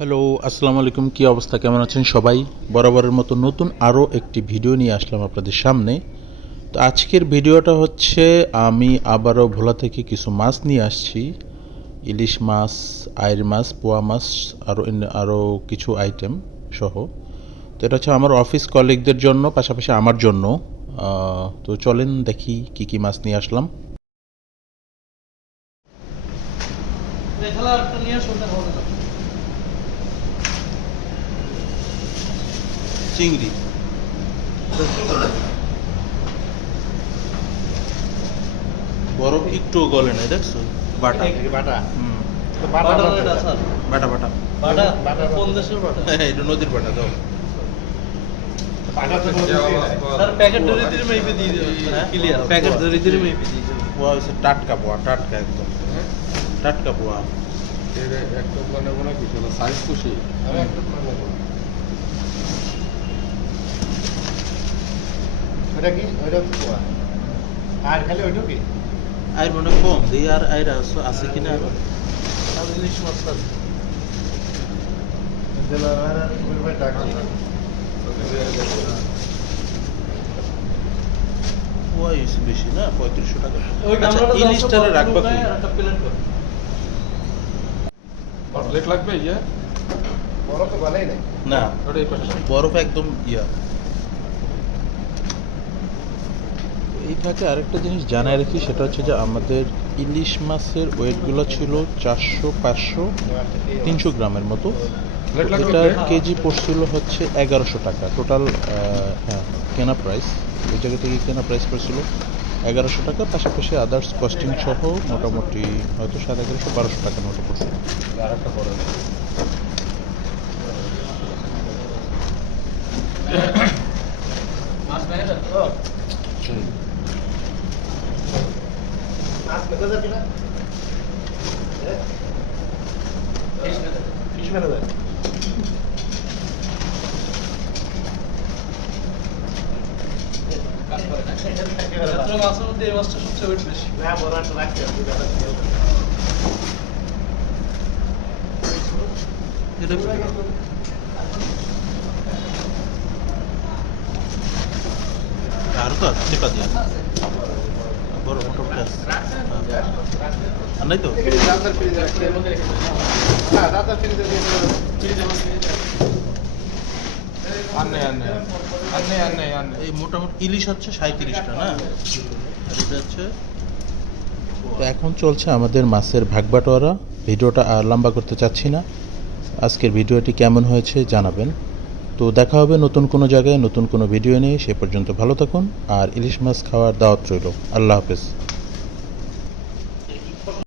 Hello, আসসালামু আলাইকুম। কী অবস্থা, কেমন আছেন সবাই? বরাবরের মতো নতুন আরও একটি ভিডিও নিয়ে আসলাম আপনাদের সামনে। তো আজকের ভিডিওটা হচ্ছে আমি আবারও ভোলা থেকে কিছু মাছ নিয়ে আসছি। ইলিশ মাছ, আইড় মাছ, পোয়া মাছ, আরও কিছু আইটেম সহ। তো এটা হচ্ছে আমার অফিস কলিগদের জন্য, পাশাপাশি আমার জন্য। তো চলেন দেখি কি কি মাছ নিয়ে আসলাম। চিংড়ি, বরফ একটু গলে নাই, দেখছো? বাটা বাটা হুম বাটা স্যার বাটা বাটা বাটা বাটা কোন দেশের বাটা এটা নদীর বাটা দাও। বাটা তো স্যার প্যাকেট ধরে দিলে মেপে দিয়ে দেব ক্লিয়ার প্যাকেট ধরে দিলে মেপে দিয়ে দেব পোয়া হচ্ছে টাটকা পোয়া, টাটকা একদম টাটকা পোয়া। এর একটা মানে মনে কিছু না সাইজ খুশি আমি একটা মানে ওটা কি ওটা পোয়া আর খালি ওইটা কি আইর মনে কম দিই, আর আইর আছে কিনা আরো? আর ইলিশ মাছ স্যার দিলা আর ওই ভাই টাকা পোয়া ইউসি বেশি না, 3500 টাকা। ওই আচ্ছা, গামলাটা ইলিশটারে রাখবা কি? একটা প্লেন কর কটলেট লাগবে ইয়ে বড় তো ভালোই নাই না, ওটা এই পাশে বরফ একদম ইয়া। এই ফাঁকে আরেকটা জিনিস জানায় রাখি, সেটা হচ্ছে যে আমাদের ইলিশ মাছের ওয়েটগুলো ছিল 400, 500, 300 গ্রামের মতো। প্লেট লাগবে এটার প্লেট? কেজি পড়ছিল হচ্ছে 1100 টাকা টোটাল। হ্যাঁ, কেনা প্রাইস, ওই জায়গা থেকে কেনা প্রাইস পড়ছিল 1100 টাকা, পাশাপাশি আদার্স কস্টিং সহ মোটামুটি হয়তো 1150, 1200 টাকার মতো পড়ছে। আর একটা বড় মাছ নাই না ও মাছ মেতে যাবি না ফিশ মেতে যাবে মাছের মধ্যে এই মাছটা সবচেয়ে ওয়েট বেশি না বড় একটা রাখতে হবে আরও তো আছে চেপা দিয়া বড় মোটামুটি আছে। আর নাই তো? রাতার ফ্রিজে রাখতে না রাতার ফ্রিজে দিয়ে আনে আনে আনে আনে আনে এই মোটামুটি ইলিশ হচ্ছে 37টা না, আর এটা হচ্ছে। তো এখন চলছে আমাদের মাছের ভাগবাটোয়ারা। ভিডিওটা আর লম্বা করতে চাচ্ছি না। আজকের ভিডিওটি কেমন হয়েছে জানাবেন। তো দেখা হবে নতুন কোনো জায়গায় নতুন কোনো ভিডিও নিয়ে। সে পর্যন্ত ভালো থাকুন, আর ইলিশ মাছ খাওয়ার দাওয়াত রইল। আল্লাহ হাফেজ।